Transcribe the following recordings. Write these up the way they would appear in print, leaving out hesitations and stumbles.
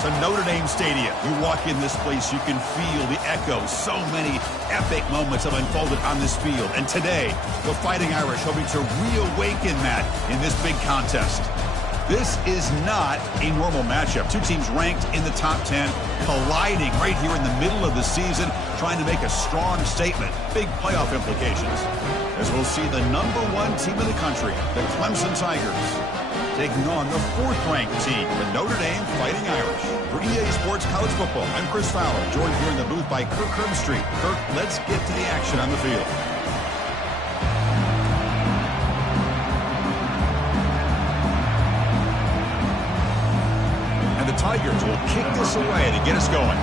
to Notre Dame Stadium. You walk in this place, you can feel the echo. So many epic moments have unfolded on this field. And today, the Fighting Irish hoping to reawaken that in this big contest. This is not a normal matchup. Two teams ranked in the top 10, colliding right here in the middle of the season, trying to make a strong statement. Big playoff implications. As we'll see the #1 team in the country, the Clemson Tigers, taking on the 4th-ranked team, the Notre Dame Fighting Irish. For EA Sports College Football, I'm Chris Fowler, joined here in the booth by Kirk Herbstreit. Kirk, let's get to the action on the field. And the Tigers will kick this away to get us going.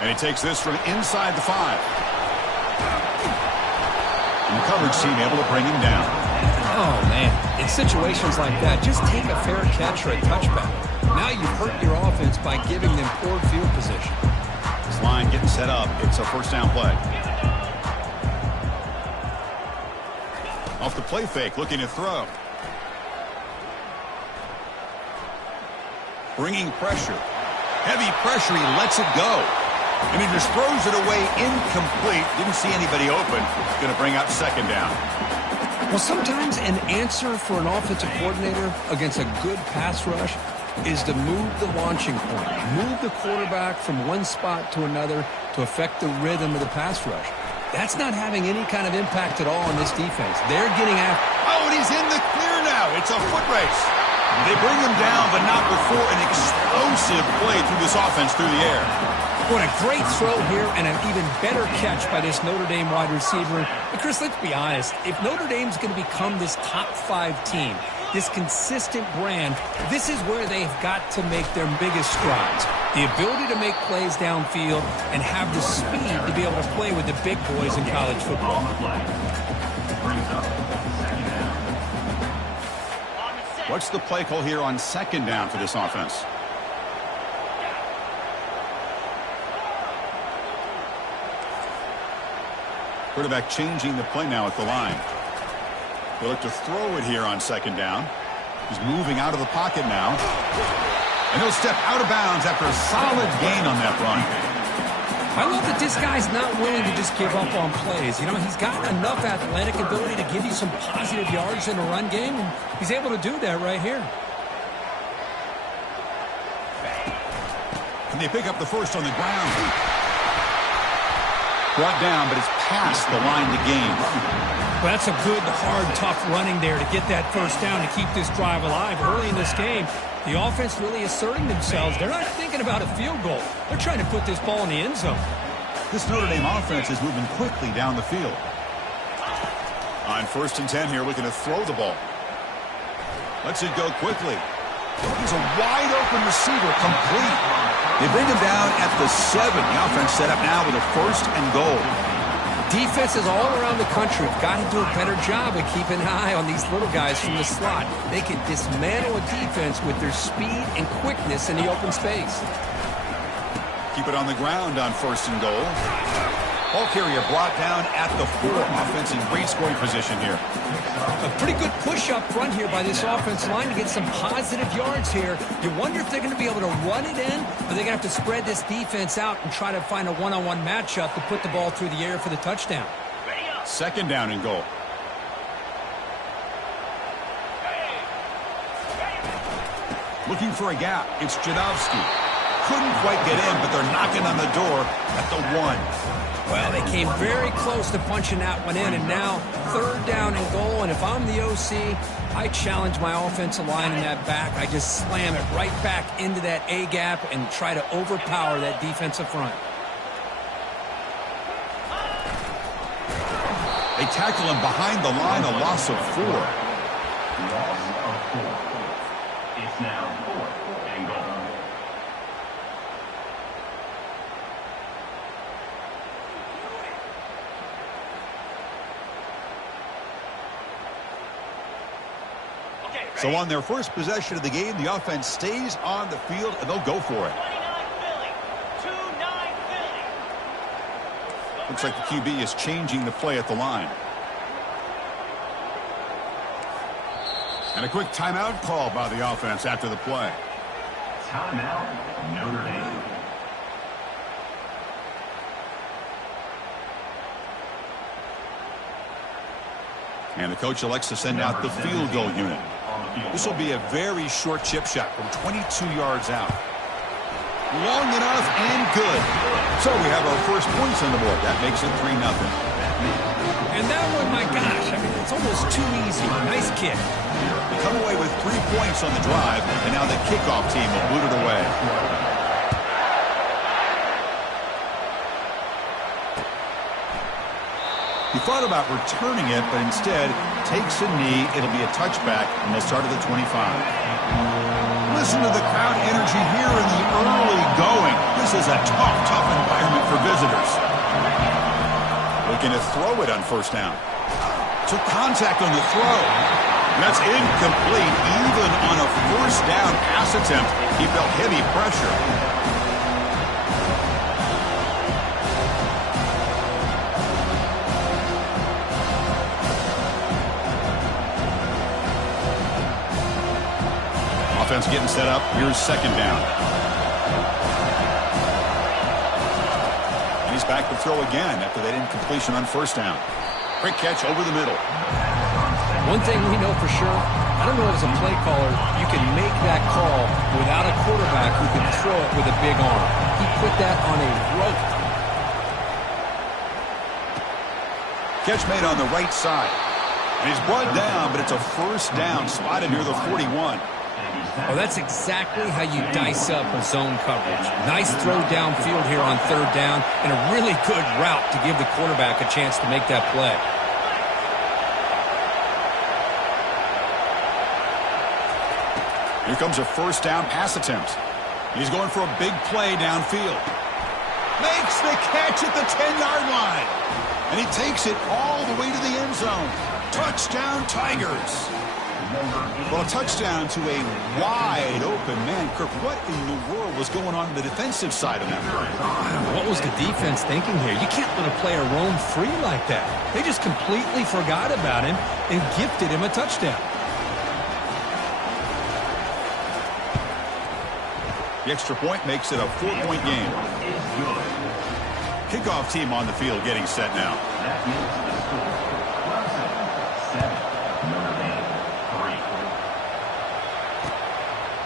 And he takes this from inside the 5. And the coverage team able to bring him down. Oh, man. In situations like that, just take a fair catch or a touchback. Now you've hurt your offense by giving them poor field position. This line getting set up. It's a first down play. Off the play fake, looking to throw. Bringing pressure. Heavy pressure, he lets it go. And he just throws it away incomplete. Didn't see anybody open. Going to bring up second down. Well, sometimes an answer for an offensive coordinator against a good pass rush is to move the launching point. Move the quarterback from one spot to another to affect the rhythm of the pass rush. That's not having any kind of impact at all on this defense. They're getting after. Oh, and he's in the clear now. It's a foot race. They bring him down, but not before an explosive play through this offense through the air. What a great throw here and an even better catch by this Notre Dame wide receiver. But Chris, let's be honest. If Notre Dame's going to become this top 5 team, this consistent brand, this is where they've got to make their biggest strides. The ability to make plays downfield and have the speed to be able to play with the big boys in college football. What's the play call here on second down for this offense? Quarterback changing the play now at the line. They'll look to throw it here on second down. He's moving out of the pocket now. And he'll step out of bounds after a solid gain on that run. I love that this guy's not willing to just give up on plays. You know, he's got enough athletic ability to give you some positive yards in a run game, and he's able to do that right here. And they pick up the first on the ground. Brought down, but it's past the line to gain. Well, that's a good, hard, tough running there to get that first down to keep this drive alive early in this game. The offense really asserting themselves. They're not thinking about a field goal. They're trying to put this ball in the end zone. This Notre Dame offense is moving quickly down the field. On 1st and 10 here, looking to throw the ball. Lets it go quickly. He's a wide open receiver, complete. They bring him down at the 7. The offense set up now with a 1st and goal. Defenses all around the country have got to do a better job of keeping an eye on these little guys from the slot. They can dismantle a defense with their speed and quickness in the open space. Keep it on the ground on 1st and goal. Ball carrier brought down at the 4. Offense in great scoring position here. A pretty good push up front here by this offense line to get some positive yards here. You wonder if they're going to be able to run it in, or they're going to have to spread this defense out and try to find a one-on-one matchup to put the ball through the air for the touchdown. Second down and goal. Looking for a gap. It's Jadowski. Couldn't quite get in, but they're knocking on the door at the 1. Well, they came very close to punching that one in, and now 3rd down and goal. And if I'm the OC, I challenge my offensive line in that back. I just slam it right back into that A-gap and try to overpower that defensive front. They tackle him behind the line, a loss of 4. Loss of 4. It's now 4th and goal. So on their first possession of the game, the offense stays on the field, and they'll go for it. 29 Philly. Looks like the QB is changing the play at the line. And a quick timeout call by the offense after the play. Timeout, Notre Dame. And the coach elects to send out the field goal unit. This will be a very short chip shot from 22 yards out. Long enough and good. So we have our first points on the board. That makes it 3-0. And that one, my gosh, I mean, it's almost too easy. Nice kick. They come away with 3 points on the drive, and now the kickoff team will boot it away. He thought about returning it, but instead takes a knee. It'll be a touchback, and they'll start at the 25. Listen to the crowd energy here in the early going. This is a tough environment for visitors. Looking to throw it on first down. Took contact on the throw. That's incomplete. Even on a first down pass attempt, he felt heavy pressure. Offense getting set up. Here's second down. And he's back to throw again after that incompletion on first down. Quick catch over the middle. One thing we know for sure, I don't know as a play caller, you can make that call without a quarterback who can throw it with a big arm. He put that on a rope. Catch made on the right side. And he's brought down, but it's a first down spotted near the 41. Well, that's exactly how you dice up a zone coverage. Nice throw downfield here on third down, and a really good route to give the quarterback a chance to make that play. Here comes a first down pass attempt. He's going for a big play downfield. Makes the catch at the 10-yard line. And he takes it all the way to the end zone. Touchdown, Tigers. Well, a touchdown to a wide open man. Kirk, what in the world was going on the defensive side of that play? What was the defense thinking here? You can't let a player roam free like that. They just completely forgot about him and gifted him a touchdown. The extra point makes it a 4-point game. Kickoff team on the field getting set now.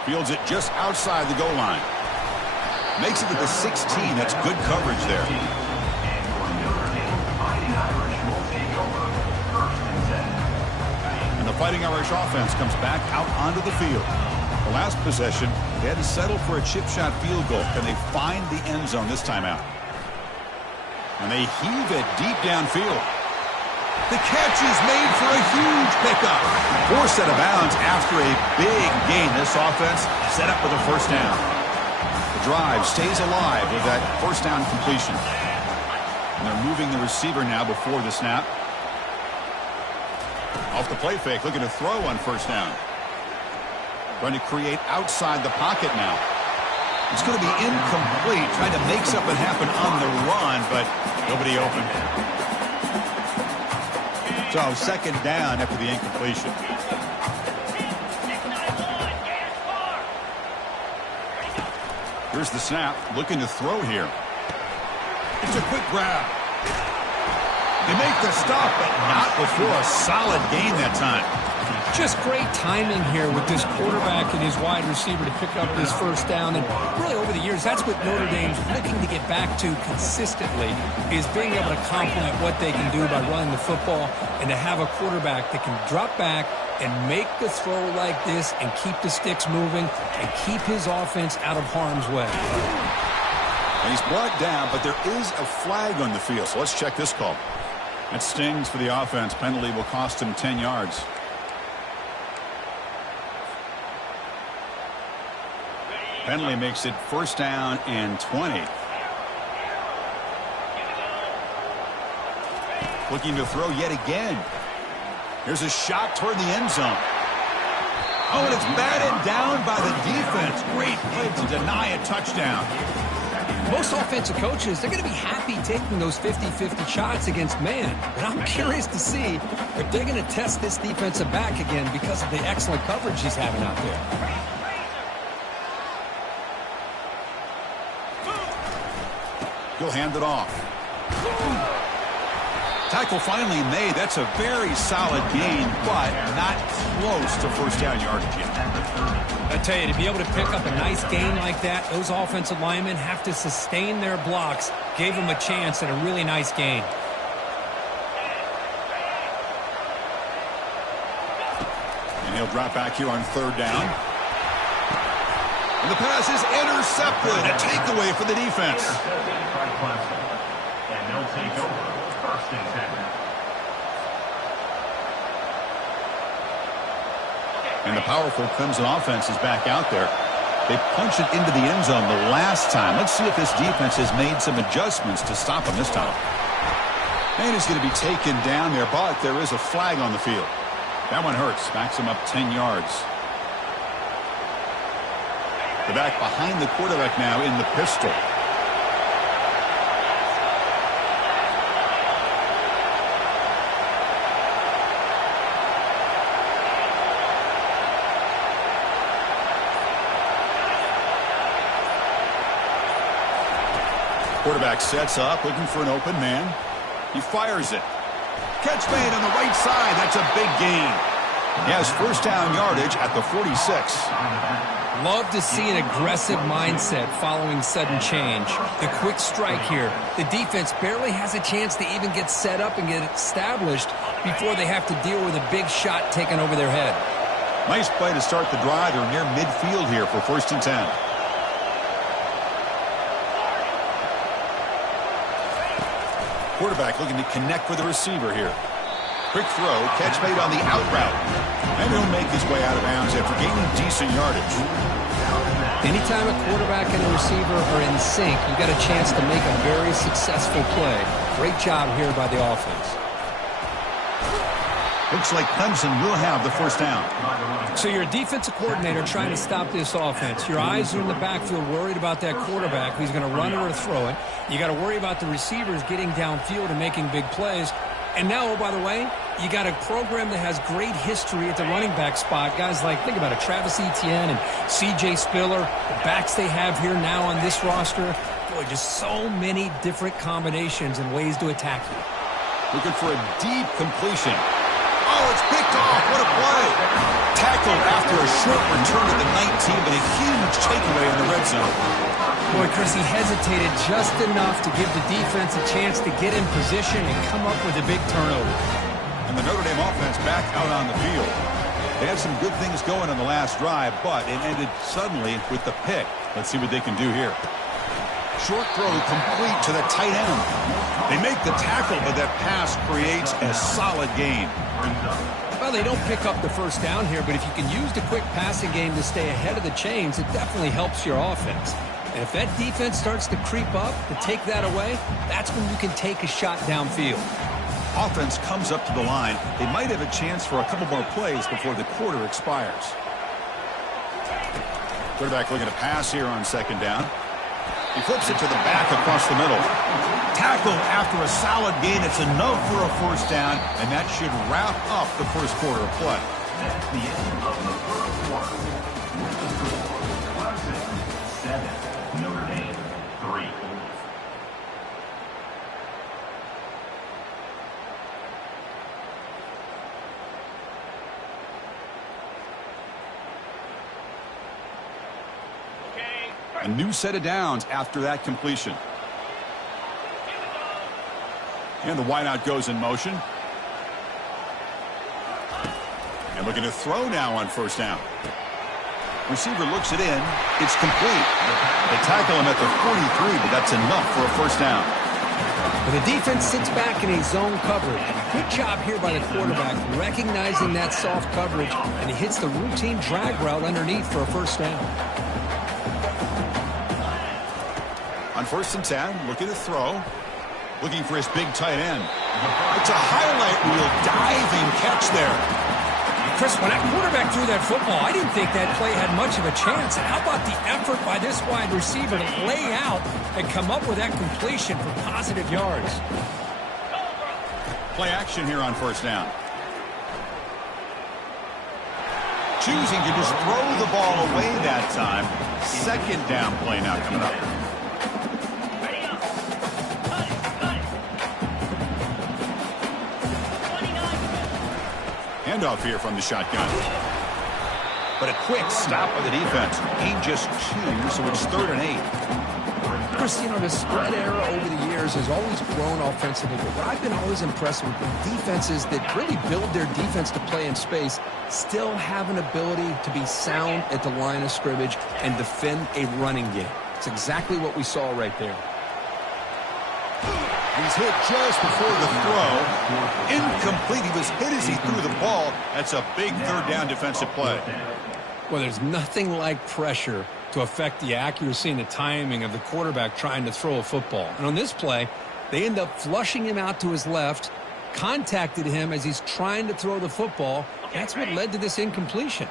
Fields it just outside the goal line. Makes it to the 16. That's good coverage there. And the Fighting Irish offense comes back out onto the field. The last possession, they had to settle for a chip shot field goal. Can they find the end zone this time out? And they heave it deep downfield. The catch is made for a huge pickup. Forced out of bounds after a big gain. This offense set up with a first down. The drive stays alive with that first down completion. And they're moving the receiver now before the snap. Off the play fake, looking to throw on first down. Trying to create outside the pocket now. It's going to be incomplete. Trying to make something happen on the run, but nobody open. So second down after the incompletion. Here's the snap. Looking to throw here. It's a quick grab. They make the stop, but not before a solid gain that time. Just great timing here with this quarterback and his wide receiver to pick up this first down. And really over the years, that's what Notre Dame's looking to get back to consistently, is being able to complement what they can do by running the football and to have a quarterback that can drop back and make the throw like this and keep the sticks moving and keep his offense out of harm's way. And he's brought down, but there is a flag on the field. So let's check this call. That stings for the offense. Penalty will cost him 10 yards. Penalty makes it first down and 20. Looking to throw yet again. Here's a shot toward the end zone. Oh, and it's batted down by the defense. Great play to deny a touchdown. Most offensive coaches, they're going to be happy taking those 50-50 shots against man. But I'm curious to see if they're going to test this defensive back again because of the excellent coverage he's having out there. He'll hand it off. Tackle finally made. That's a very solid gain, but not close to first down yardage yet. I tell you, to be able to pick up a nice gain like that, those offensive linemen have to sustain their blocks. Gave them a chance at a really nice gain. And he'll drop back here on third down. And the pass is intercepted. A takeaway for the defense. And they'll take over first and 10. And the powerful Clemson offense is back out there. They punched it into the end zone the last time. Let's see if this defense has made some adjustments to stop him this time. And he's going to be taken down there, but there is a flag on the field. That one hurts. Backs him up 10 yards. The back behind the quarterback now in the pistol. Quarterback sets up, looking for an open man. He fires it. Catch made on the right side. That's a big gain. He has first down yardage at the 46. Love to see an aggressive mindset following sudden change. The quick strike here. The defense barely has a chance to even get set up and get established before they have to deal with a big shot taken over their head. Nice play to start the drive. They're near midfield here for first and 10. Quarterback looking to connect with the receiver here. Quick throw, catch made on the out route. And he'll make his way out of bounds after gaining decent yardage. Anytime a quarterback and a receiver are in sync, you got a chance to make a very successful play. Great job here by the offense. Looks like Clemson will have the first down. So you're a defensive coordinator trying to stop this offense. Your eyes are in the backfield worried about that quarterback who's going to run it or throw it. You got to worry about the receivers getting downfield and making big plays. And now, oh, by the way, you got a program that has great history at the running back spot. Guys like, think about it, Travis Etienne and C.J. Spiller, the backs they have here now on this roster. Boy, just so many different combinations and ways to attack you. Looking for a deep completion. Oh, it's picked off. What a play. Tackled after a short return to the 19, but a huge takeaway in the red zone. Boy, Chris, he hesitated just enough to give the defense a chance to get in position and come up with a big turnover. And the Notre Dame offense back out on the field. They had some good things going on the last drive, but it ended suddenly with the pick. Let's see what they can do here. Short throw complete to the tight end. They make the tackle, but that pass creates a solid gain. Well, they don't pick up the first down here, but if you can use the quick passing game to stay ahead of the chains, it definitely helps your offense. And if that defense starts to creep up, to take that away, that's when you can take a shot downfield. Offense comes up to the line. They might have a chance for a couple more plays before the quarter expires. Quarterback looking to pass here on second down. He flips it to the back across the middle. Tackled after a solid gain. It's enough for a first down, and that should wrap up the first quarter of play. That's the end of the first quarter. With the score, Clemson 7, Notre Dame 3. A new set of downs after that completion. And the wideout goes in motion. And looking to throw now on first down. Receiver looks it in. It's complete. They tackle him at the 43, but that's enough for a first down. Well, the defense sits back in a zone coverage. Good job here by the quarterback, recognizing that soft coverage, and he hits the routine drag route underneath for a first down. On first and 10, looking to throw. Looking for his big tight end. It's a highlight reel diving catch there. Chris, when that quarterback threw that football, I didn't think that play had much of a chance. How about the effort by this wide receiver to lay out and come up with that completion for positive yards? Play action here on first down. Choosing to just throw the ball away that time. Second down play now coming up. Handoff here from the shotgun. But a quick stop by the defense. Gain just 2, so it's 3rd and 8. Chris, you know, the spread era over the years has always grown offensively, but what I've been always impressed with the defenses that really build their defense to play in space still have an ability to be sound at the line of scrimmage and defend a running game. It's exactly what we saw right there. He's hit just before the throw. Incomplete. He was hit as he threw the ball. That's a big 3rd down defensive play. Well, there's nothing like pressure to affect the accuracy and the timing of the quarterback trying to throw a football. And on this play, they end up flushing him out to his left, contacted him as he's trying to throw the football. That's what led to this incompletion.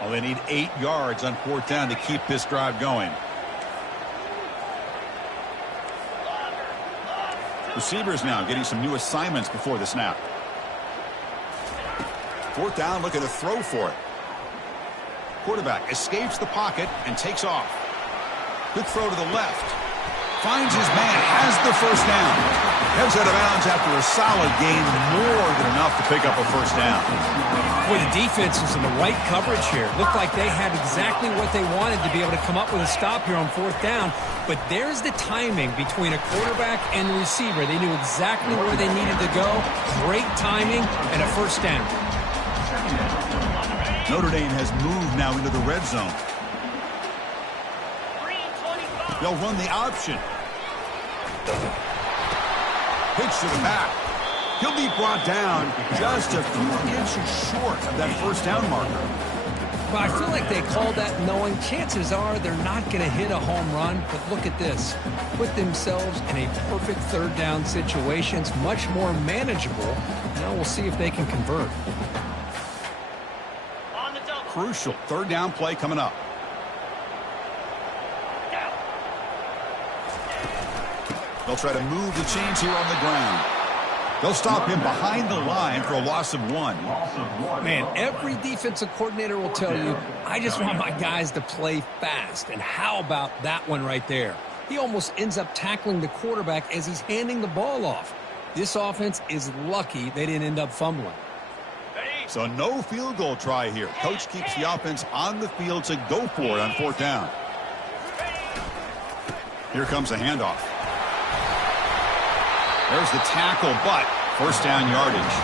Well, they need 8 yards on 4th down to keep this drive going. Receivers now getting some new assignments before the snap. 4th down, looking to throw for it. Quarterback escapes the pocket and takes off. Good throw to the left. Finds his man, has the first down. Heads out of bounds after a solid gain, more than enough to pick up a first down. Boy, the defense is in the right coverage here. Looked like they had exactly what they wanted to be able to come up with a stop here on 4th down. But there's the timing between a quarterback and the receiver. They knew exactly where they needed to go. Great timing and a first down. Notre Dame has moved now into the red zone. They'll run the option. Pitch to the back. He'll be brought down just a few inches short of that first down marker. Well, I feel like they called that knowing chances are they're not going to hit a home run. But look at this. Put themselves in a perfect 3rd down situation. It's much more manageable. Now we'll see if they can convert. Crucial 3rd down play coming up. They'll try to move the chains here on the ground. They'll stop him behind the line for a loss of 1. Man, every defensive coordinator will tell you, I just want my guys to play fast. And how about that one right there? He almost ends up tackling the quarterback as he's handing the ball off. This offense is lucky they didn't end up fumbling. So no field goal try here. Coach keeps the offense on the field to go for it on 4th down. Here comes a handoff. There's the tackle, but first down yardage.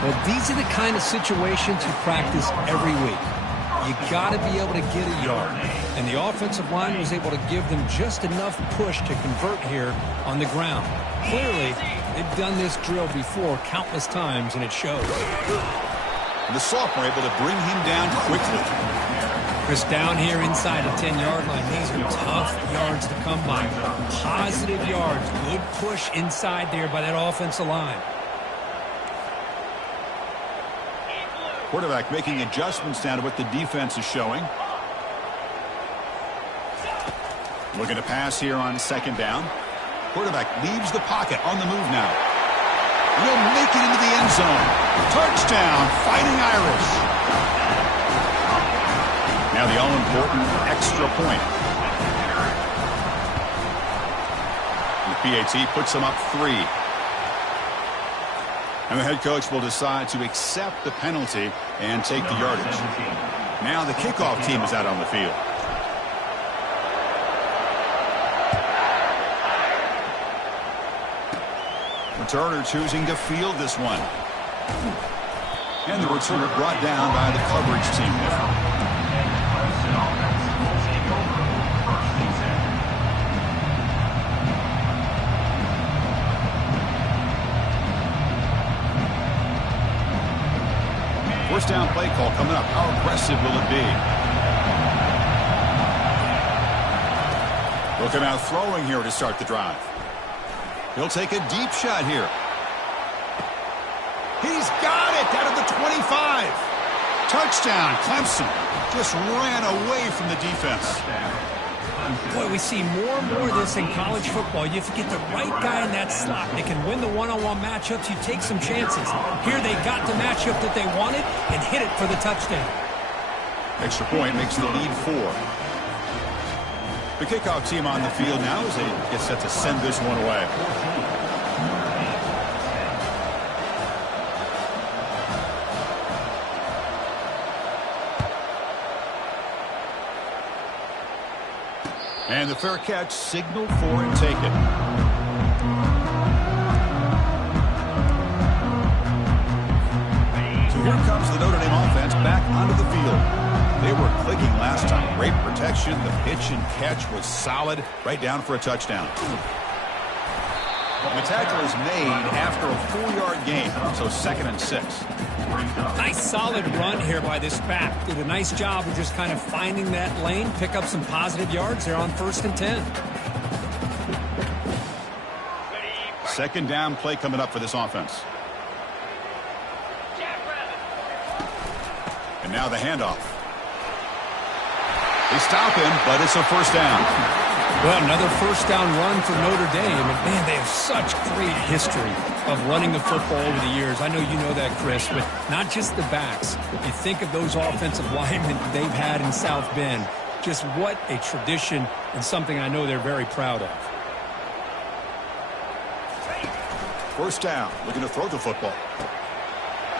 Well, these are the kind of situations you practice every week. You got to be able to get a yard. And the offensive line was able to give them just enough push to convert here on the ground. Clearly, they've done this drill before countless times, and it shows. And the sophomore able to bring him down quickly. Chris, down here inside the 10-yard line, these are tough yards to come by. Positive yards. Good push inside there by that offensive line. Quarterback making adjustments down to what the defense is showing. Looking to pass here on 2nd down. Quarterback leaves the pocket on the move now. And he'll make it into the end zone. Touchdown, Fighting Irish. Now the all-important extra point. The PAT puts them up 3. And the head coach will decide to accept the penalty and take the yardage. Now the kickoff team is out on the field. Returner choosing to field this one. And the returner brought down by the coverage team. First down play call coming up. How aggressive will it be? Looking out throwing here to start the drive. He'll take a deep shot here. He's got it out of the 25. Touchdown, Clemson. Just ran away from the defense. Boy, we see more and more of this in college football. You have to get the right guy in that slot. They can win the one-on-one matchups. You take some chances. Here they got the matchup that they wanted and hit it for the touchdown. Extra point makes the lead 4. The kickoff team on the field now as they get set to send this one away. And the fair catch signaled for and taken. So here comes the Notre Dame offense back onto the field. They were clicking last time. Great protection. The pitch and catch was solid. Right down for a touchdown. And the tackle is made after a 4-yard gain. So 2nd and 6. Nice solid run here by this back. Did a nice job of just kind of finding that lane, pick up some positive yards. They're on 1st and 10. 2nd down play coming up for this offense. And now the handoff. They stop him, but it's a 1st down. Well, another 1st down run for Notre Dame. And, man, they have such great history of running the football over the years. I know you know that, Chris, but not just the backs. You think of those offensive linemen they've had in South Bend. Just what a tradition and something I know they're very proud of. 1st down, looking to throw the football.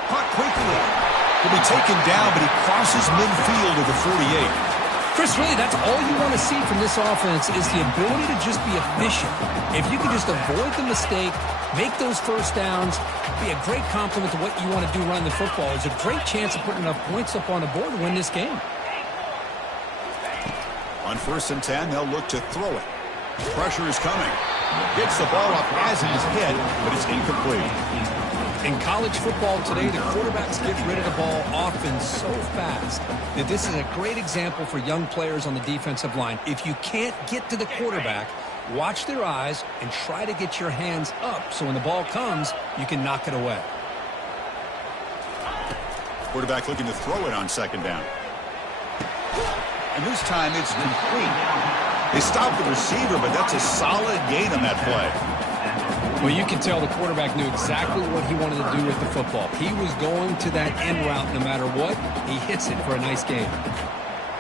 Caught quickly. He'll be taken down, but he crosses midfield of the 48. Chris, really, that's all you want to see from this offense is the ability to just be efficient. If you can just avoid the mistake, make those 1st downs, be a great compliment to what you want to do running the football. It's a great chance of putting enough points up on the board to win this game. On 1st and 10, they'll look to throw it. Pressure is coming. Gets the ball up as he's hit, but it's incomplete. In college football today, the quarterbacks get rid of the ball often so fast that this is a great example for young players on the defensive line. If you can't get to the quarterback, watch their eyes and try to get your hands up so when the ball comes, you can knock it away. Quarterback looking to throw it on 2nd down. And this time it's complete. They stopped the receiver, but that's a solid gain on that play. Well, you can tell the quarterback knew exactly what he wanted to do with the football. He was going to that end route no matter what. He hits it for a nice gain.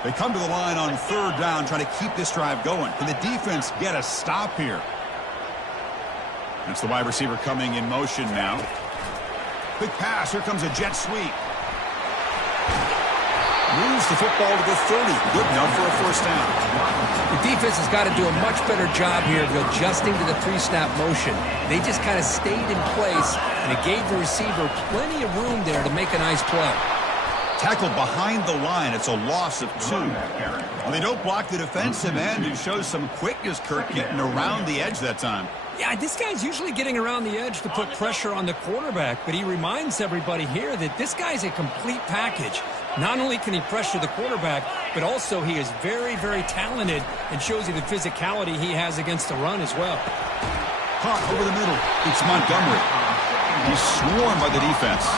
They come to the line on 3rd down, trying to keep this drive going. Can the defense get a stop here? That's the wide receiver coming in motion now. Quick pass. Here comes a jet sweep. Moves the football to the 30. Good enough for a 1st down. The defense has got to do a much better job here of adjusting to the pre-snap motion. They just kind of stayed in place, and it gave the receiver plenty of room there to make a nice play. Tackled behind the line. It's a loss of 2. Well, they don't block the defensive end and shows some quickness, Kirk, getting around the edge that time. Yeah, this guy's usually getting around the edge to put pressure on the quarterback, but he reminds everybody here that this guy's a complete package. Not only can he pressure the quarterback, but also he is very, very talented and shows you the physicality he has against the run as well. Caught over the middle. It's Montgomery. He's swarmed by the defense.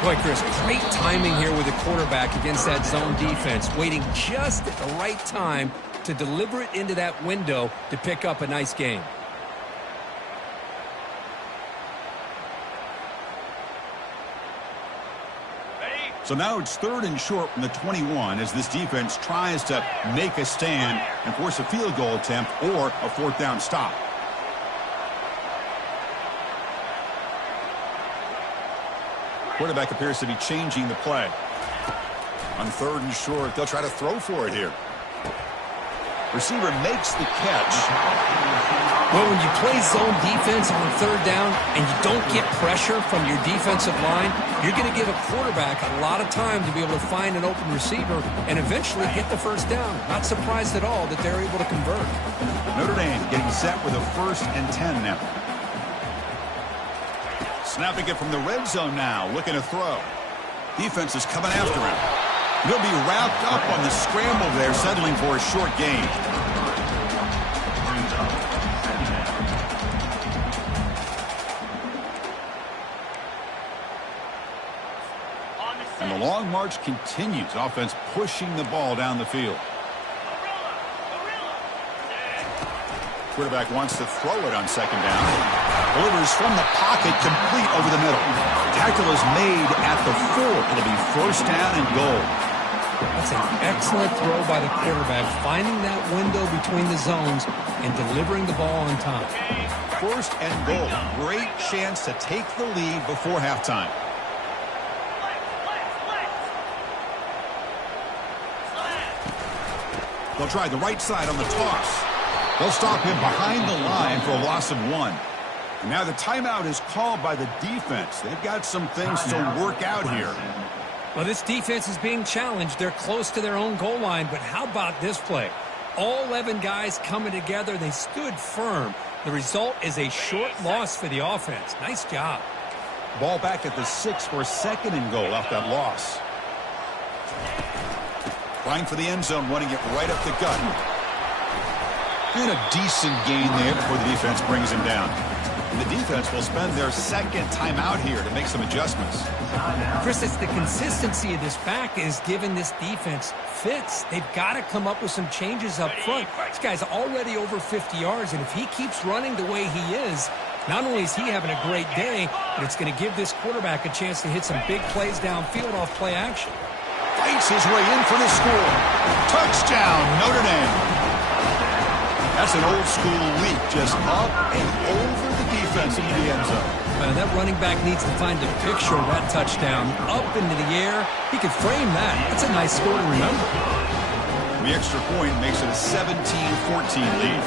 Boy, Chris, great timing here with the quarterback against that zone defense, waiting just at the right time to deliver it into that window to pick up a nice gain. So now it's 3rd and short from the 21 as this defense tries to make a stand and force a field goal attempt or a 4th down stop. Quarterback appears to be changing the play. On 3rd and short, they'll try to throw for it here. Receiver makes the catch. Well, when you play zone defense on 3rd down and you don't get pressure from your defensive line, you're going to give a quarterback a lot of time to be able to find an open receiver and eventually get the 1st down. Not surprised at all that they're able to convert. Notre Dame getting set with a 1st and 10 now. Snapping it from the red zone now, looking to throw. Defense is coming after him. He'll be wrapped up on the scramble there, settling for a short gain. And the the long march continues. Offense pushing the ball down the field. Quarterback wants to throw it on second down. Delivers from the pocket, complete over the middle. Tackle is made at the 4. It'll be first down and goal. That's an excellent throw by the quarterback, finding that window between the zones and delivering the ball on time. First and goal. Great chance to take the lead before halftime. They'll try the right side on the toss. They'll stop him behind the line for a loss of 1. And now the timeout is called by the defense. They've got some things to work out here. Well, this defense is being challenged. They're close to their own goal line, but how about this play? All 11 guys coming together. They stood firm. The result is a short loss for the offense. Nice job. Ball back at the 6 for second and goal off that loss. Trying for the end zone, running it right up the gut. And a decent gain there before the defense brings him down. And the defense will spend their second timeout here to make some adjustments. Chris, it's the consistency of this back is giving this defense fits. They've got to come up with some changes up front. This guy's already over 50 yards, and if he keeps running the way he is, not only is he having a great day, but it's going to give this quarterback a chance to hit some big plays downfield off play action. Fights his way in for the score. Touchdown, Notre Dame. That's an old-school leap, just up and over the defense into the end zone. That running back needs to find a picture of that touchdown. Up into the air. He could frame that. That's a nice score to remember. The extra point makes it a 17-14 lead.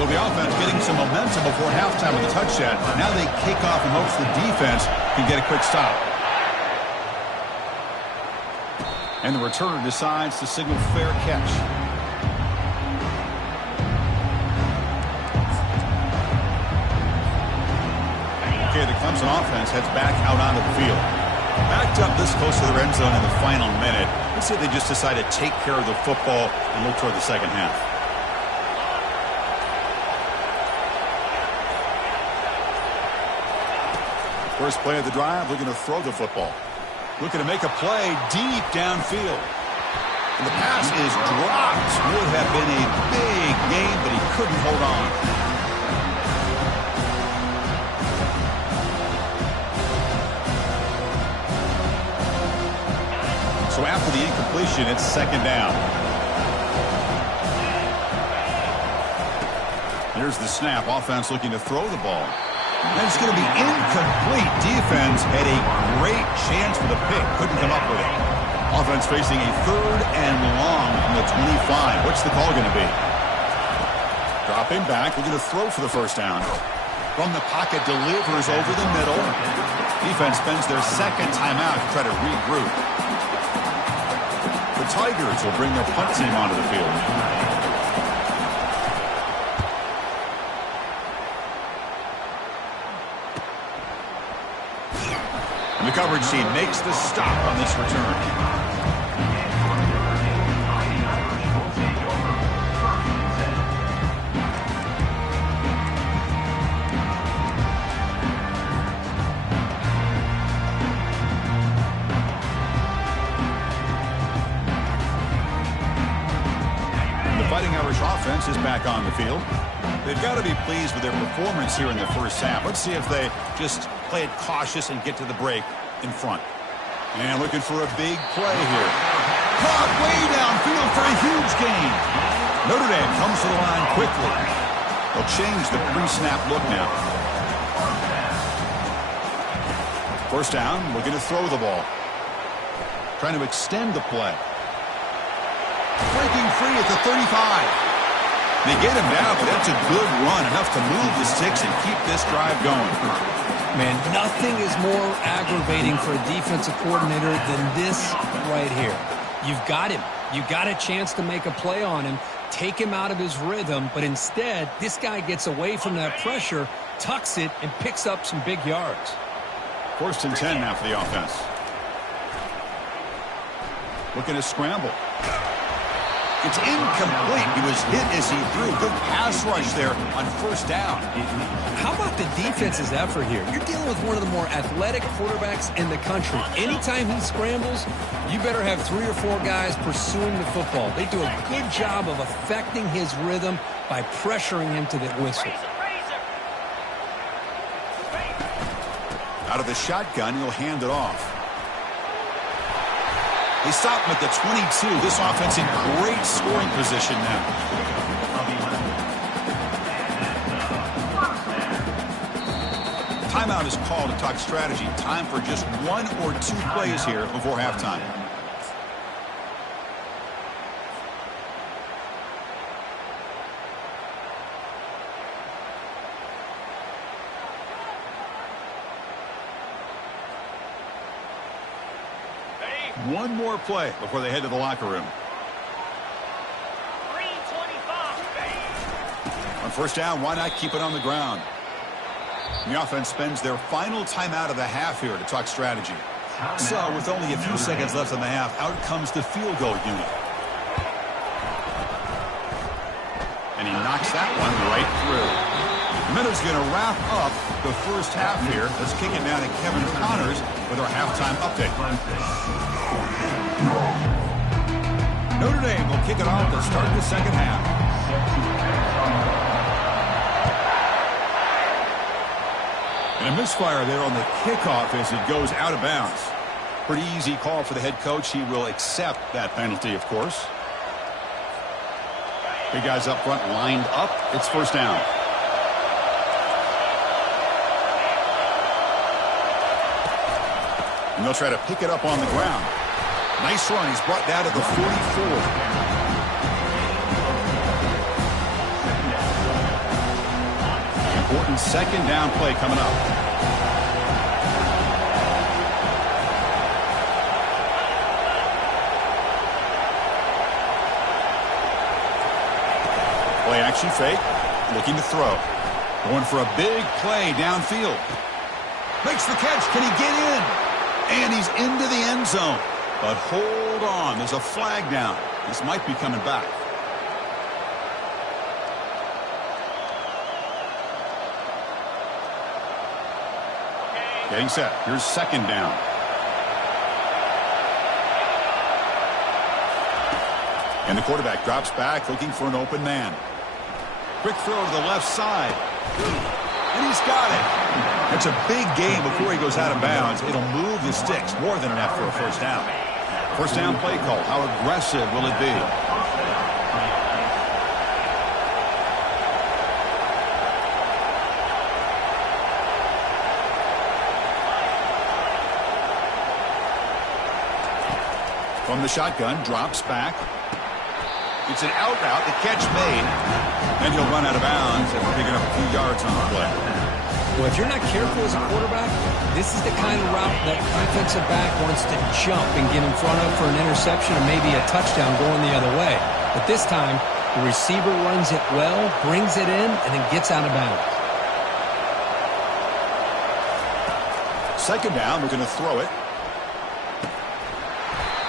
So the offense getting some momentum before halftime with a touchdown. Now they kick off in hopes the defense can get a quick stop. And the returner decides to signal fair catch. Okay, the Clemson offense heads back out onto the field. Backed up this close to their end zone in the final minute. Let's say they just decide to take care of the football and look toward the second half. First play of the drive, looking to throw the football. Looking to make a play deep downfield. And the pass is dropped. Would have been a big gain, but he couldn't hold on. So after the incompletion, it's second down. Here's the snap. Offense looking to throw the ball. And it's going to be incomplete. Defense had a great chance for the pick. Couldn't come up with it. Offense facing a third and long from the 25. What's the call going to be? Dropping back. Looking to throw for the first down. From the pocket, delivers over the middle. Defense spends their second timeout to try to regroup. The Tigers will bring their punt team onto the field. And the coverage team makes the stop on this return. Fighting Irish offense is back on the field. They've got to be pleased with their performance here in the first half. Let's see if they just play it cautious and get to the break in front. And looking for a big play here. Caught way downfield for a huge gain. Notre Dame comes to the line quickly. They'll change the pre-snap look now. First down, looking to throw the ball. Trying to extend the play. Breaking free at the 35. They get him down, but that's a good run. Enough to move the sticks and keep this drive going. Man, nothing is more aggravating for a defensive coordinator than this right here. You've got him. You've got a chance to make a play on him, take him out of his rhythm, but instead, this guy gets away from that pressure, tucks it, and picks up some big yards. First and 10 now for the offense. Looking to scramble. It's incomplete. He was hit as he threw. Good pass rush there on first down. How about the defense's effort here? You're dealing with one of the more athletic quarterbacks in the country. Anytime he scrambles, you better have 3 or 4 guys pursuing the football. They do a good job of affecting his rhythm by pressuring him to the whistle. Out of the shotgun, he'll hand it off. They stop him at the 22. This offense in great scoring position now. Timeout is called to talk strategy. Time for just 1 or 2 plays here before halftime. One more play before they head to the locker room. 3:25. On first down, why not keep it on the ground? The offense spends their final timeout of the half here to talk strategy. So, with only a few seconds left in the half, out comes the field goal unit. And he knocks that one right through. The Minnows going to wrap up the first half here. Let's kick it down to Kevin Connors with our halftime update. Notre Dame will kick it off to start the second half. And a misfire there on the kickoff as it goes out of bounds. Pretty easy call for the head coach. He will accept that penalty, of course. Big guys up front lined up. It's first down. And they'll try to pick it up on the ground. Nice run. He's brought down to the 44. Important second down play coming up. Play action fake. Looking to throw. Going for a big play downfield. Makes the catch. Can he get in? And he's into the end zone. But hold on. There's a flag down. This might be coming back. Getting set. Here's second down. And the quarterback drops back looking for an open man. Quick throw to the left side. And he's got it. It's a big gain before he goes out of bounds. It'll move the sticks more than enough for a first down. First down play call. How aggressive will it be? From the shotgun, drops back. It's an out route, the catch made, and he'll run out of bounds after picking up a few yards on the play. Well, if you're not careful as a quarterback, this is the kind of route that defensive back wants to jump and get in front of for an interception or maybe a touchdown going the other way. But this time, the receiver runs it well, brings it in, and then gets out of bounds. Second down, we're going to throw it.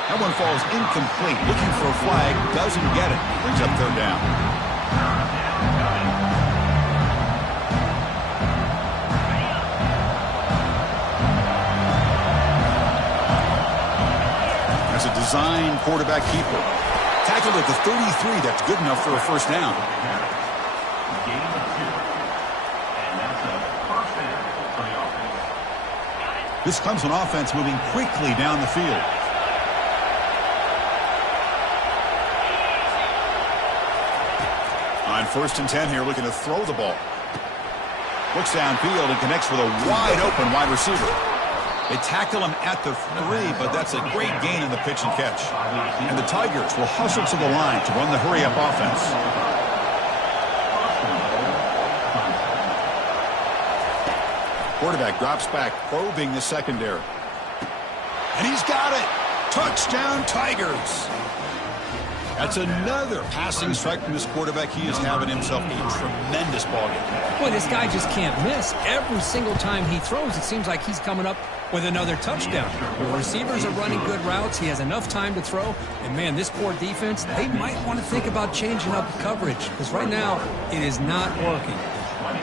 That one falls incomplete. Looking for a flag, doesn't get it. Brings up third down. As a design quarterback keeper. Tackled at the 33. That's good enough for a first down. Gain of 2. And that's a first down for the offense. This Clemson offense moving quickly down the field. On first and 10 here, looking to throw the ball. Looks downfield and connects with a wide open wide receiver. They tackle him at the 3, but that's a great gain in the pitch and catch. And the Tigers will hustle to the line to run the hurry-up offense. Quarterback drops back, probing the secondary. And he's got it. Touchdown, Tigers. That's another passing strike from this quarterback. He is having himself a tremendous ballgame. Boy, this guy just can't miss. Every single time he throws, it seems like he's coming up with another touchdown. The receivers are running good routes. He has enough time to throw. And, man, this poor defense, they might want to think about changing up the coverage because right now it is not working.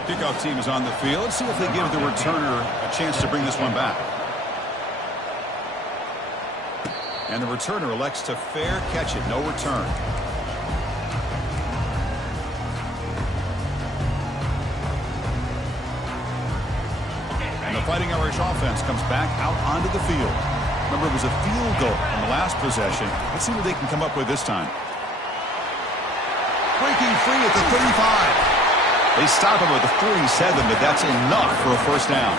Kickoff team is on the field. Let's see if they give the returner a chance to bring this one back. And the returner elects to fair catch it. No return. And the Fighting Irish offense comes back out onto the field. Remember, it was a field goal on the last possession. Let's see what they can come up with this time. Breaking free at the 35. They stop him at the 47, but that's enough for a first down.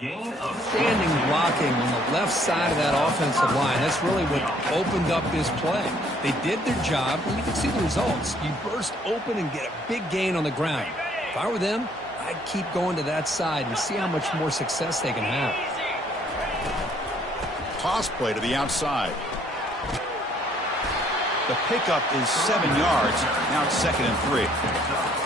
Standing blocking on the left side of that offensive line. That's really what opened up this play. They did their job, and you can see the results. You burst open and get a big gain on the ground. If I were them, I'd keep going to that side and see how much more success they can have. Toss play to the outside. The pickup is 7 yards. Now it's 2nd and 3.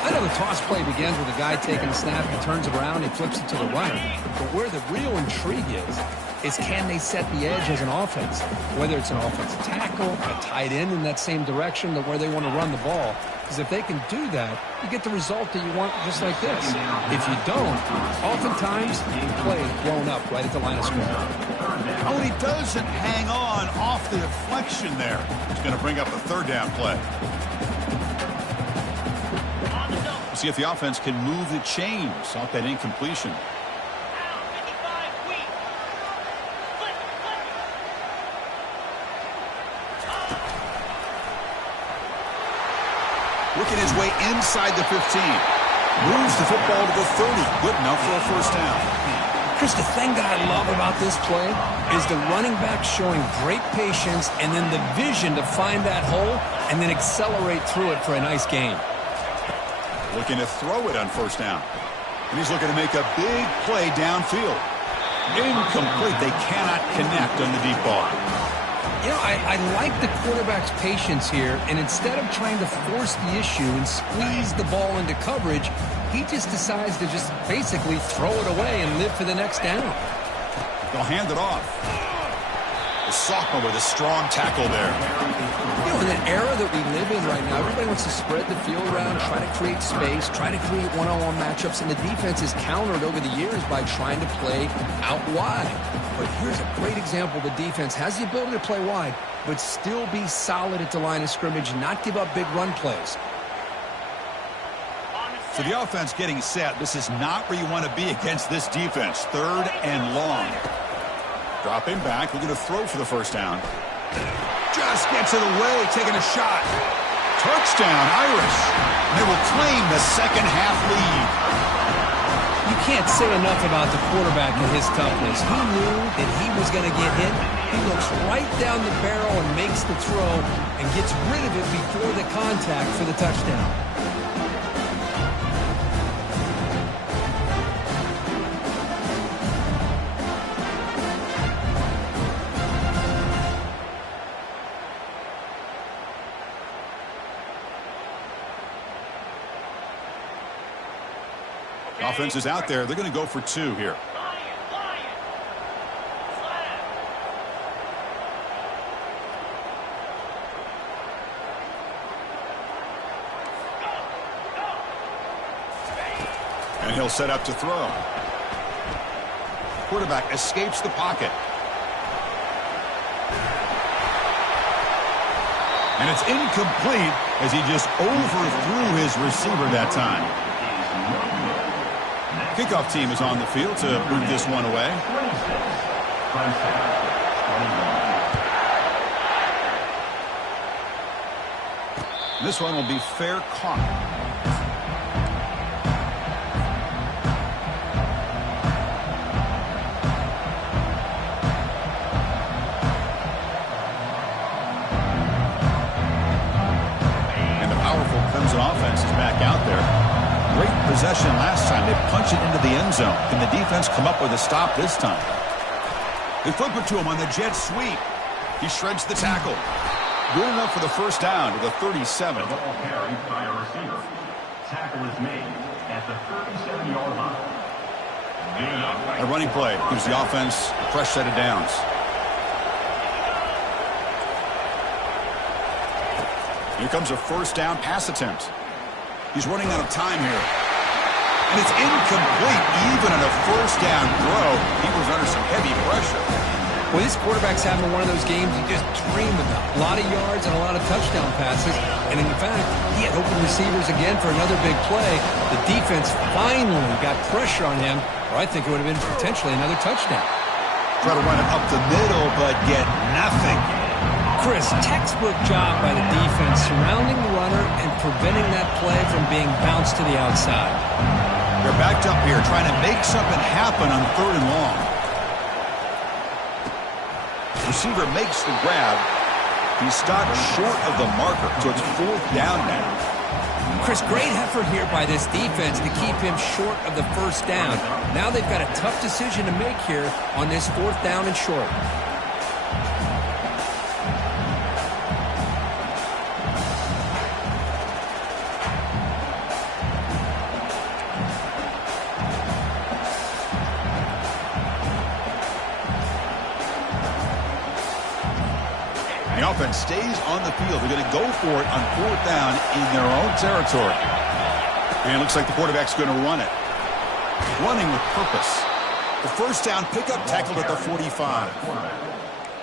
I know the toss play begins with a guy taking a snap, he turns it around, he flips it to the right. But where the real intrigue is can they set the edge as an offense? Whether it's an offensive tackle, a tight end in that same direction, where they want to run the ball. Because if they can do that, you get the result that you want just like this. If you don't, oftentimes the play is blown up right at the line of scrimmage. Oh, he doesn't hang on off the deflection there. He's going to bring up a 3rd down play. See if the offense can move the chains off that incompletion. Working his way inside the 15. Moves the football to the 30. Good enough for a first down. Chris, the thing that I love about this play is the running back showing great patience and then the vision to find that hole and then accelerate through it for a nice gain. Looking to throw it on first down. And he's looking to make a big play downfield. Incomplete. They cannot connect on the deep ball. You know, I like the quarterback's patience here, and instead of trying to force the issue and squeeze the ball into coverage, he just decides to just basically throw it away and live for the next down. They'll hand it off. The sophomore with a strong tackle there. You know, in the era that we live in right now, everybody wants to spread the field around, try to create space, try to create one-on-one matchups, and the defense is countered over the years by trying to play out wide. But here's a great example. The defense has the ability to play wide, but still be solid at the line of scrimmage, not give up big run plays. So the offense getting set. This is not where you want to be against this defense. 3rd and long. Dropping back, looking to throw for the first down. Just gets it away, taking a shot. Touchdown, Irish. And they will claim the second half lead. You can't say enough about the quarterback and his toughness. He knew that he was going to get hit. He looks right down the barrel and makes the throw and gets rid of it before the contact for the touchdown. Offense is out there. They're going to go for 2 here. And he'll set up to throw. Quarterback escapes the pocket. And it's incomplete as he just overthrew his receiver that time. Kickoff team is on the field to move this one away. 26, This one will be fair caught. Clemson offense is back out there. Great possession last time. They punch it into the end zone. Can the defense come up with a stop this time? They flip it to him on the jet sweep. He shreds the tackle. Good enough for the first down to the 37. The ball carried by a receiver. Tackle is made at the 37-yard line. A running play gives the offense a fresh set of downs. Here comes a first down pass attempt. He's running out of time here. And it's incomplete. Even on a first down throw, he was under some heavy pressure. Well, this quarterback's having one of those games you just dream about. A lot of yards and a lot of touchdown passes. And in fact, he had open receivers again for another big play. The defense finally got pressure on him, or I think it would have been potentially another touchdown. Try to run it up the middle, but get nothing. Chris, textbook job by the defense surrounding the runner and preventing that play from being bounced to the outside. They're backed up here trying to make something happen on 3rd and long. Receiver makes the grab. He's stopped short of the marker, so it's 4th down now. Chris, great effort here by this defense to keep him short of the first down. Now they've got a tough decision to make here on this 4th down and short. The offense stays on the field. They're going to go for it on 4th down in their own territory. And it looks like the quarterback's going to run it. Running with purpose. The first down pickup tackled at the 45.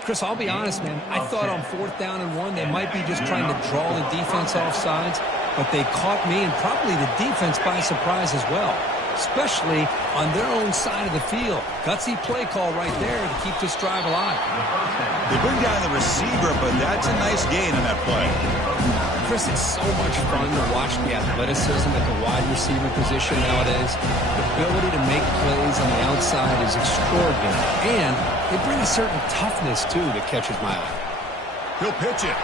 Chris, I'll be honest, man. I thought on 4th down and 1 they might be just trying to draw the defense off sides, but they caught me and probably the defense by surprise as well, especially on their own side of the field. Gutsy play call right there to keep this drive alive. They bring down the receiver, but that's a nice gain on that play. Chris, it's so much fun to watch the athleticism at the wide receiver position nowadays. The ability to make plays on the outside is extraordinary, and they bring a certain toughness, too, that catches my eye. He'll pitch it.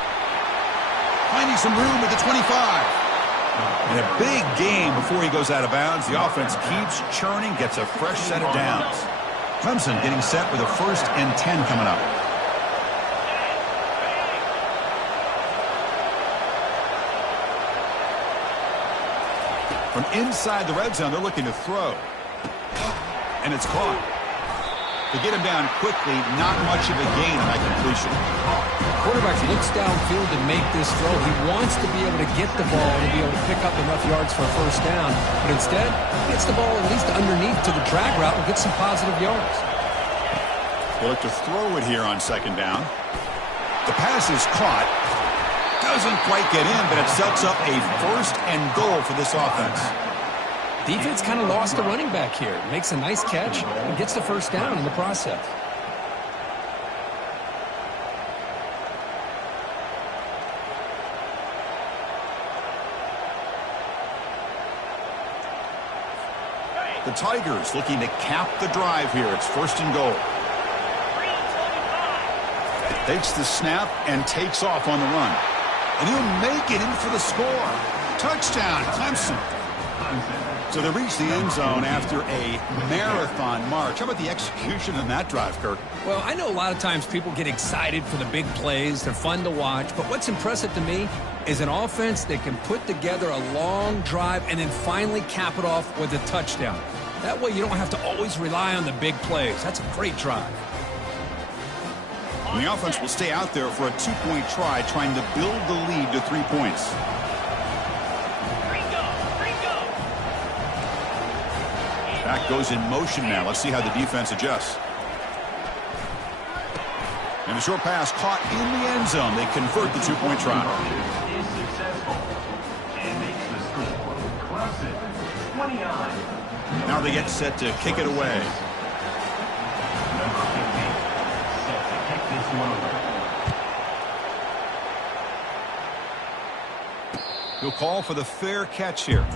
Finding some room at the 25. And a big game before he goes out of bounds. The offense keeps churning, gets a fresh set of downs. Clemson getting set with a 1st and 10 coming up. From inside the red zone, they're looking to throw. And it's caught. They get him down quickly, not much of a gain on that completion. Quarterback looks downfield to make this throw. He wants to be able to get the ball to be able to pick up enough yards for a first down. But instead, he gets the ball at least underneath to the drag route and gets some positive yards. They look to throw it here on 2nd down. The pass is caught. Doesn't quite get in, but it sets up a 1st and goal for this offense. Defense kind of lost the running back here. Makes a nice catch and gets the first down in the process. The Tigers looking to cap the drive here. It's 1st and goal. Takes the snap and takes off on the run. And he'll make it in for the score. Touchdown, Clemson. So they reach the end zone after a marathon march. How about the execution in that drive, Kirk? Well, I know a lot of times people get excited for the big plays. They're fun to watch. But what's impressive to me is an offense that can put together a long drive and then finally cap it off with a touchdown. That way you don't have to always rely on the big plays. That's a great drive. And the offense will stay out there for a 2-point try, trying to build the lead to 3 points. Back goes in motion now. Let's see how the defense adjusts. And the short pass caught in the end zone. They convert the 2-point try. Is successful and makes the score Clemson 29. Now Now they get set to kick it away. Number 15, set to kick this one away. He'll call for the fair catch here.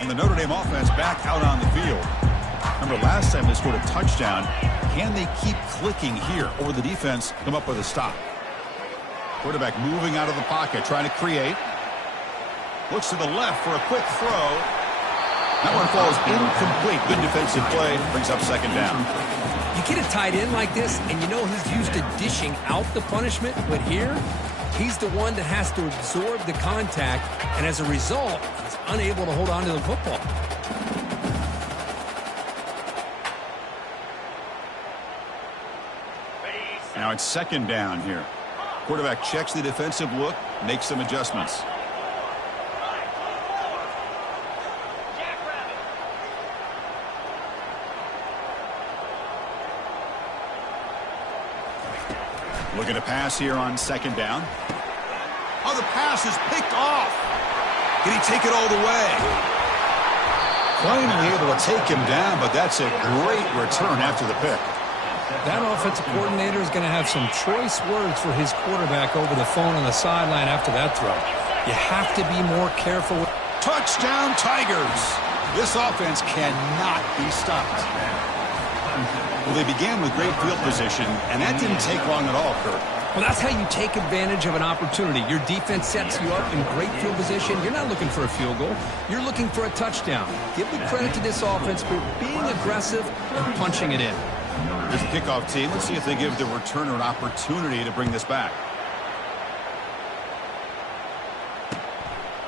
And the Notre Dame offense back out on the field. Remember, last time they scored a touchdown. Can they keep clicking here, or the defense come up with a stop? Quarterback moving out of the pocket, trying to create. Looks to the left for a quick throw. That one falls incomplete. Good defensive play. Brings up second down. You get a tight end like this, and you know he's used to dishing out the punishment, but here, he's the one that has to absorb the contact, and as a result, he's unable to hold on to the football. Now it's second down here. Quarterback checks the defensive look, makes some adjustments. Looking to pass here on second down. Oh, the pass is picked off. Can he take it all the way? Finally able to take him down, but that's a great return after the pick. That offensive coordinator is going to have some choice words for his quarterback over the phone on the sideline after that throw. You have to be more careful. Touchdown, Tigers. This offense cannot be stopped. Well, they began with great field position, and that didn't take long at all, Kurt. Well, that's how you take advantage of an opportunity. Your defense sets you up in great field position. You're not looking for a field goal. You're looking for a touchdown. Give the credit to this offense for being aggressive and punching it in. Here's the kickoff team. Let's see if they give the returner an opportunity to bring this back.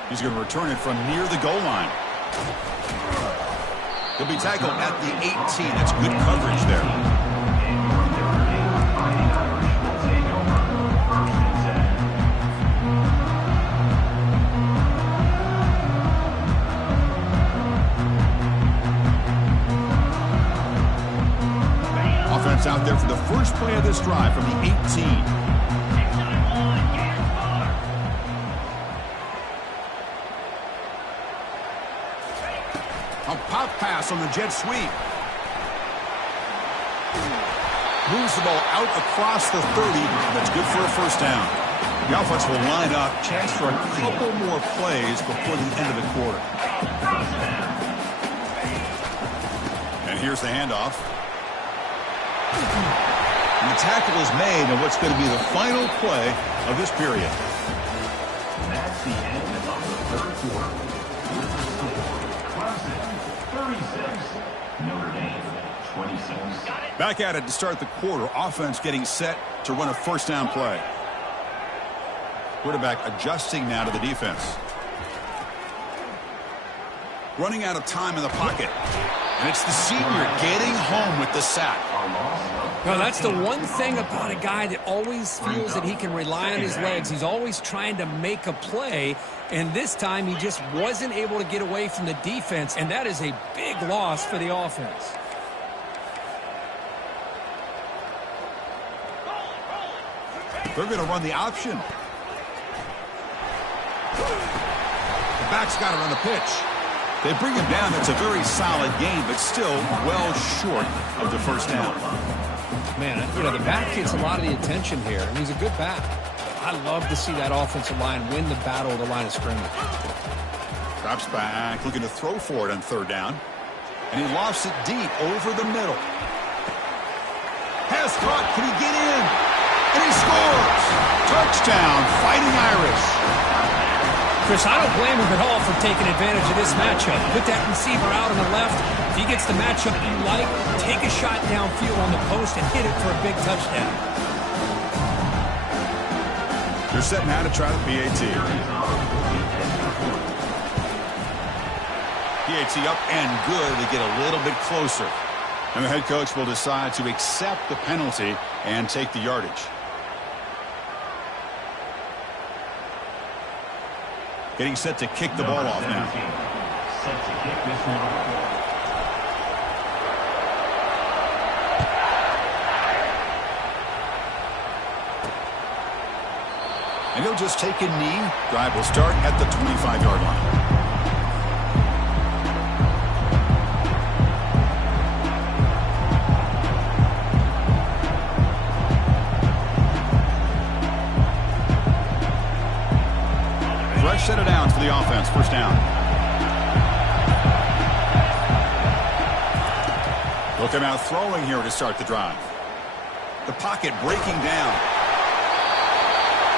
He's going to return it from near the goal line. He'll be tackled at the 18. That's good coverage there. Offense out there for the first play of this drive from the 18. A pop pass on the jet sweep. Moves the ball out across the 30. That's good for a first down. The offense will line up. Chance for a couple more plays before the end of the quarter. And here's the handoff. And the tackle is made on what's going to be the final play of this period. That's the end of the third quarter. With the score, Clemson 36, Notre Dame 26. Back at it to start the quarter. Offense getting set to run a first down play. Quarterback adjusting now to the defense. Running out of time in the pocket. And it's the senior getting home with the sack. Well, that's the one thing about a guy that always feels that he can rely on his legs. He's always trying to make a play, and this time he just wasn't able to get away from the defense, and that is a big loss for the offense. They're going to run the option. The back's got it on the pitch. They bring him down. It's a very solid game, but still well short of the first down. Man, you know, the back gets a lot of the attention here, and he's a good back. I love to see that offensive line win the battle of the line of scrimmage. Drops back, looking to throw for it on third down. And he lofts it deep over the middle. Pass caught. Can he get in? And he scores! Touchdown, Fighting Irish. Chris, I don't blame him at all for taking advantage of this matchup. Put that receiver out on the left. If he gets the matchup you like, take a shot downfield on the post and hit it for a big touchdown. They're setting out to try the PAT. PAT up and good to get a little bit closer. And the head coach will decide to accept the penalty and take the yardage. Getting set to kick the ball off now. Set to kick this one off. And he'll just take a knee. Drive will start at the 25-yard line. Fresh set of downs for the offense. First down. Look him out throwing here to start the drive. The pocket breaking down.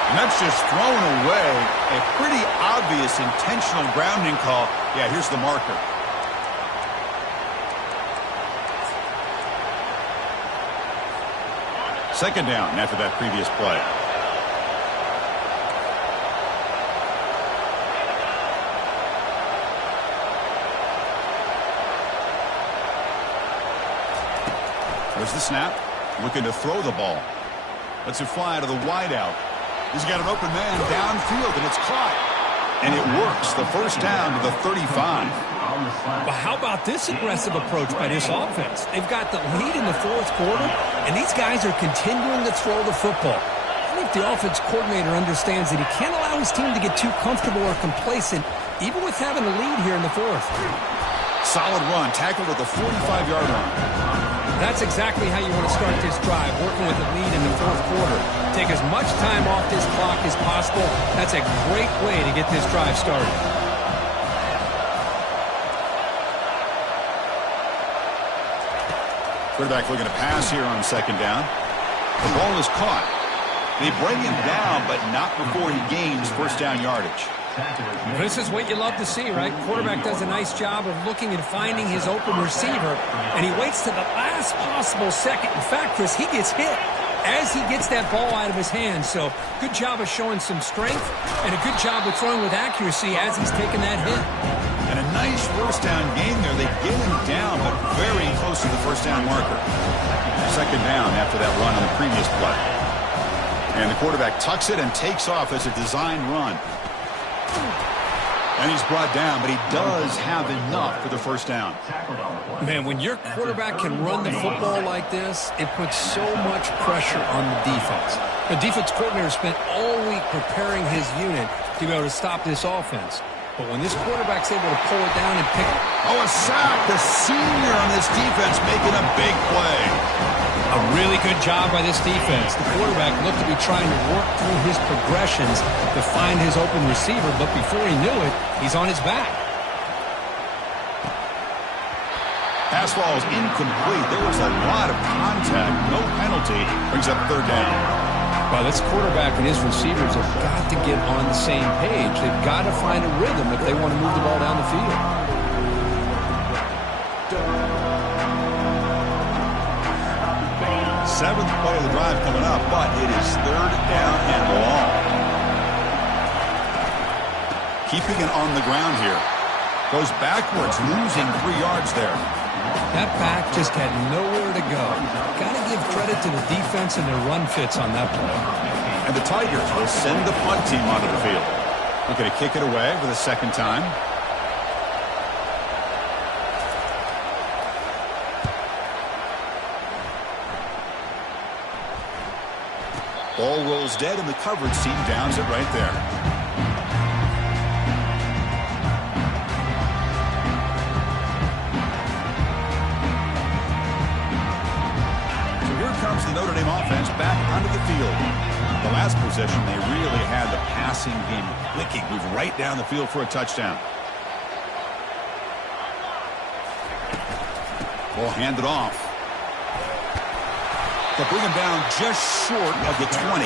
And that's just thrown away. A pretty obvious intentional grounding call. Yeah, here's the marker. Second down after that previous play. There's the snap. Looking to throw the ball. Lets it fly to the wideout. He's got an open man downfield, and it's caught. And it works. The first down to the 35. But how about this aggressive approach by this offense? They've got the lead in the fourth quarter, and these guys are continuing to throw the football. I think the offense coordinator understands that he can't allow his team to get too comfortable or complacent, even with having a lead here in the fourth. Solid run. Tackled at the 45-yard line. That's exactly how you want to start this drive, working with the lead in the fourth quarter. Take as much time off this clock as possible. That's a great way to get this drive started. Quarterback looking to pass here on second down. The ball is caught. They bring him down, but not before he gains first down yardage. This is what you love to see, right? Quarterback does a nice job of looking and finding his open receiver, and he waits to the last possible second. In fact, Chris, he gets hit as he gets that ball out of his hands. So good job of showing some strength and a good job of throwing with accuracy as he's taking that hit. And a nice first down gain there. They get him down, but very close to the first down marker. Second down after that run on the previous play. And the quarterback tucks it and takes off as a design run. And he's brought down, but he does have enough for the first down. Man, when your quarterback can run the football like this, it puts so much pressure on the defense. The defense coordinator spent all week preparing his unit to be able to stop this offense. But when this quarterback's able to pull it down and pick it. Oh, a sack. The senior on this defense making a big play. A really good job by this defense. The quarterback looked to be trying to work through his progressions to find his open receiver, but before he knew it, he's on his back. Pass ball is incomplete. There was a lot of contact. No penalty. Brings up third down. Well, this quarterback and his receivers have got to get on the same page. They've got to find a rhythm if they want to move the ball down the field. Seventh play of the drive coming up, but it is third down and long. Keeping it on the ground here. Goes backwards, losing 3 yards there. That back just had nowhere to go. Got to give credit to the defense and their run fits on that play. And the Tigers will send the punt team onto the field. Looking to kick it away for the second time. Ball rolls dead, and the coverage team downs it right there. So here comes the Notre Dame offense back onto the field. The last possession, they really had the passing game clicking. Moved right down the field for a touchdown. Ball handed off. They'll bring him down just short of the 20.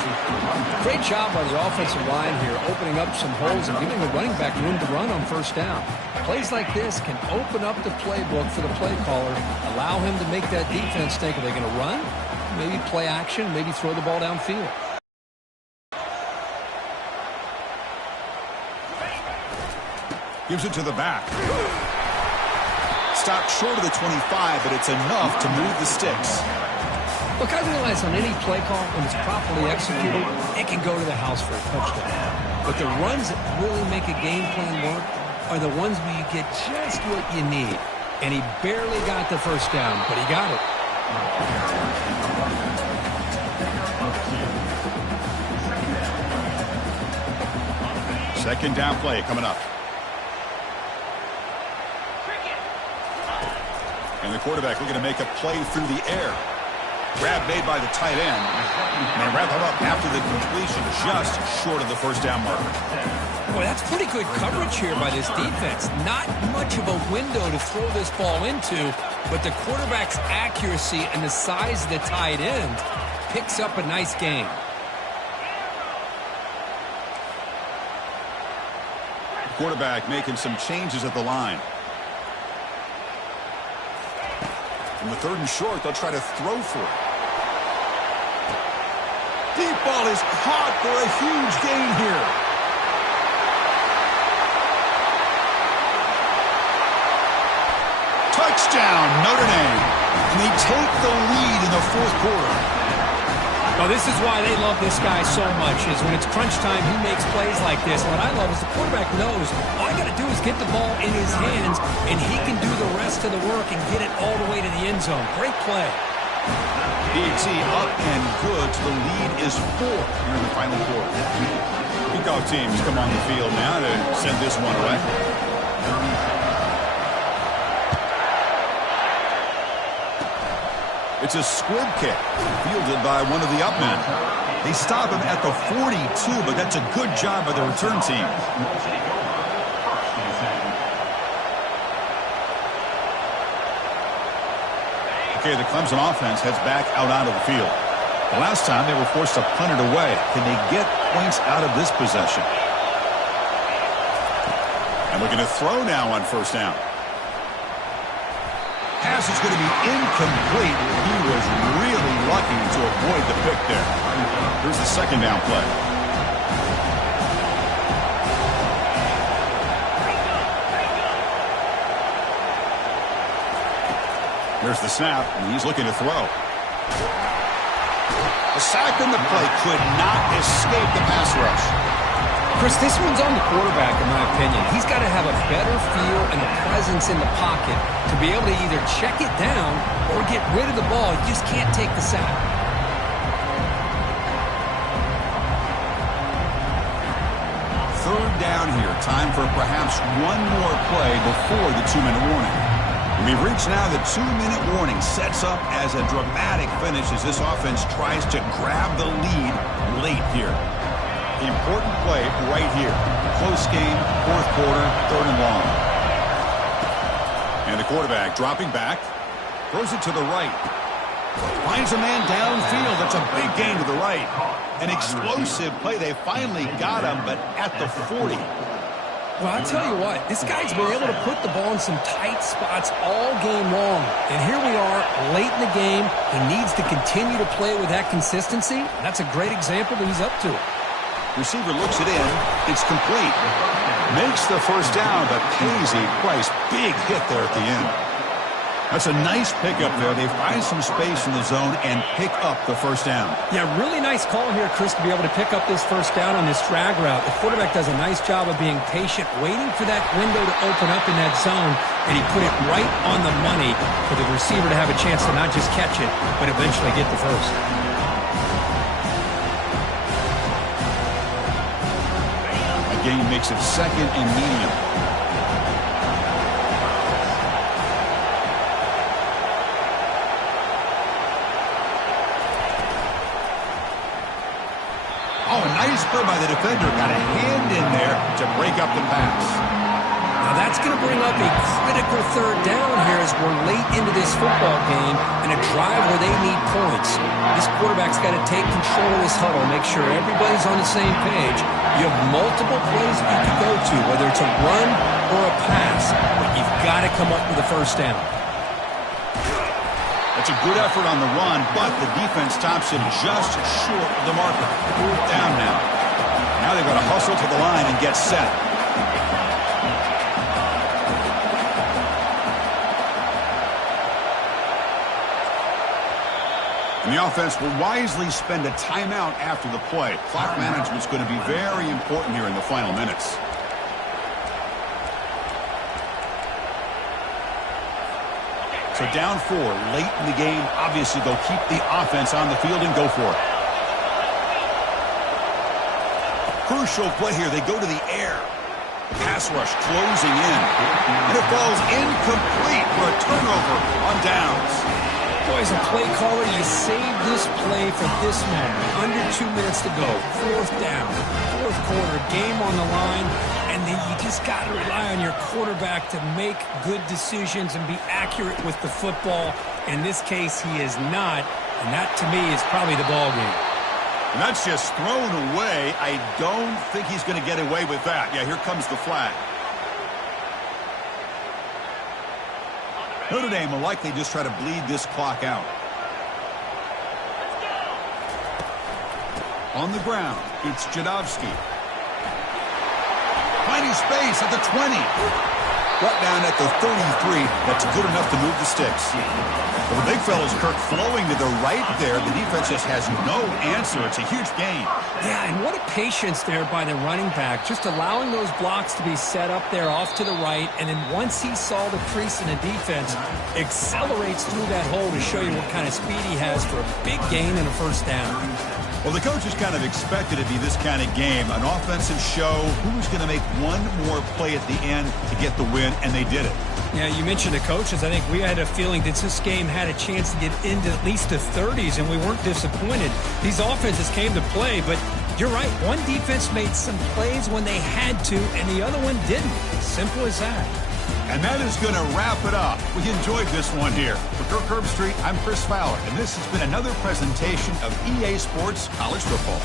Great job by the offensive line here, opening up some holes and giving the running back room to run on first down. Plays like this can open up the playbook for the play caller, allow him to make that defense think, are they going to run? Maybe play action, maybe throw the ball downfield. Gives it to the back. Stopped short of the 25, but it's enough to move the sticks. Look, I realize on any play call, when it's properly executed, it can go to the house for a touchdown. But the runs that really make a game plan work are the ones where you get just what you need. And he barely got the first down, but he got it. Second down play coming up. And the quarterback looking to make a play through the air. Grab made by the tight end. And they wrap it up after the completion, just short of the first down marker. Boy, that's pretty good coverage here by this defense. Not much of a window to throw this ball into, but the quarterback's accuracy and the size of the tight end picks up a nice gain. Quarterback making some changes at the line. From the 3rd and short, they'll try to throw for it. Deep ball is caught for a huge gain here. Touchdown, Notre Dame. And they take the lead in the 4th quarter. Well, this is why they love this guy so much, is when it's crunch time, he makes plays like this. What I love is the quarterback knows all I got to do is get the ball in his hands, and he can do the rest of the work and get it all the way to the end zone. Great play. DT up and good. The lead is 4 here in the final quarter. Kickoff teams come on the field now to send this one away. It's a squib kick, fielded by one of the up men. They stop him at the 42, but that's a good job by the return team. Okay, the Clemson offense heads back out onto the field. The last time they were forced to punt it away. Can they get points out of this possession? And looking to throw now on first down. Pass is going to be incomplete. He was really lucky to avoid the pick there. Here's the second down play. Here's the snap, and he's looking to throw. A sack in the play could not escape the pass rush. Chris, this one's on the quarterback, in my opinion. He's got to have a better feel and a presence in the pocket to be able to either check it down or get rid of the ball. He just can't take the sack. Third down here. Time for perhaps one more play before the 2-minute warning. We've reached now the 2-minute warning. Sets up as a dramatic finish as this offense tries to grab the lead late here. Important play right here. Close game, 4th quarter, 3rd and long. And the quarterback dropping back. Throws it to the right. Finds a man downfield. That's a big gain to the right. An explosive play. They finally got him, but at the 40. Well, I'll tell you what, this guy's been able to put the ball in some tight spots all game long. And here we are, late in the game. He needs to continue to play with that consistency. That's a great example that he's up to it. Receiver looks it in. It's complete. Makes the first down, but pays a price. Big hit there at the end. That's a nice pickup there. They find some space in the zone and pick up the first down. Yeah, really nice call here, Chris, to be able to pick up this first down on this drag route. The quarterback does a nice job of being patient, waiting for that window to open up in that zone, and he put it right on the money for the receiver to have a chance to not just catch it, but eventually get the first. Gain makes it 2nd and medium. Oh, nice play by the defender. Got a hand in there to break up the pass. Now that's going to bring up a critical 3rd down here as we're late into this football game and a drive where they need points. This quarterback's got to take control of this huddle, make sure everybody's on the same page. You have multiple plays you can go to, whether it's a run or a pass, but you've got to come up with a first down. That's a good effort on the run, but the defense stops him just short of the marker. 4th down now. Now they've got to hustle to the line and get set. And the offense will wisely spend a timeout after the play. Clock management's going to be very important here in the final minutes. So down 4, late in the game. Obviously, they'll keep the offense on the field and go for it. Crucial play here. They go to the air. Pass rush closing in. And it falls incomplete for a turnover on downs. Boy, as a play caller, you save this play for this moment. Under 2 minutes to go. Fourth down. Fourth quarter. Game on the line. And then you just got to rely on your quarterback to make good decisions and be accurate with the football. In this case, he is not. And that, to me, is probably the ball game. And that's just thrown away. I don't think he's going to get away with that. Yeah, here comes the flag. Notre Dame will likely just try to bleed this clock out. On the ground, it's Jadovsky. Finding space at the 20. Brought down at the 33. That's good enough to move the sticks. Well, the big fella's Kirk flowing to the right there. The defense just has no answer. It's a huge gain. Yeah, and what a patience there by the running back. Just allowing those blocks to be set up there off to the right. And then once he saw the crease in the defense, accelerates through that hole to show you what kind of speed he has for a big gain and a first down. Well, the coaches kind of expected it to be this kind of game. An offensive show. Who's going to make one more play at the end to get the win? And they did it. Yeah, you mentioned the coaches. I think we had a feeling that this game had a chance to get into at least the 30s, and we weren't disappointed. These offenses came to play, but you're right. One defense made some plays when they had to, and the other one didn't. Simple as that. And that is going to wrap it up. We enjoyed this one here. For Kirk Herbstreit, I'm Chris Fowler, and this has been another presentation of EA Sports College Football.